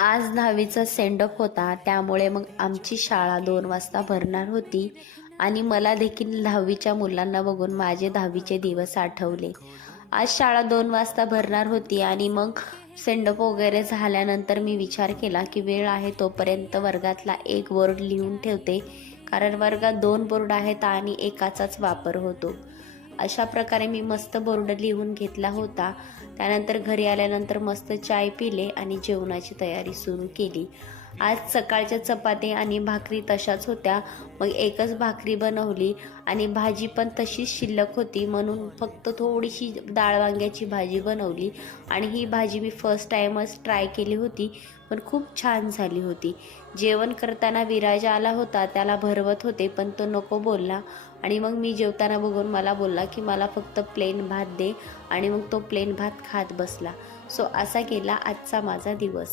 आज 10वीचा सेंडऑफ होता, त्यामुळे मग आमची शाळा 2 वाजता भरणार होती आणि मला देखील 10वीच्या मुलांना बघून माझे 10वीचे दिवस आठवले. आज शाळा 2 वाजता भरणार होती आणि मग सेंडऑफ वगैरे झाल्यानंतर मी विचार केला की वेळ आहे तोपर्यंत वर्गातला एक बोर्ड लिहून ठेवते, कारण वर्गात 2 बोर्ड आहेत आणि एकाचाच वापर होतो. अशा प्रकारे मी मस्त बोर्ड लिहून घेतला होता. त्यानंतर घरी आल्यानंतर मस्त चाय पिले आणि जेवणाची तयारी सुरू केली. आज सकाळच्या चपाती आणि भाकरी तशाच होत्या, मग एकच भाकरी बनवली आणि भाजी पण तशीच शिल्लक होती, म्हणून फक्त थोडीशी डाळ वांग्याची भाजी बनवली. आणि ही भाजी मी फर्स्ट टाईमच ट्राय केली होती, पण खूप छान झाली होती. जेवण करताना विराज आला होता, त्याला भरवत होते पण तो नको बोलला आणि मग मी जेवताना बघून मला बोलला की मला फक्त प्लेन भात दे आणि मग तो प्लेन भात खात बसला. सो असा गेला आजचा माझा दिवस.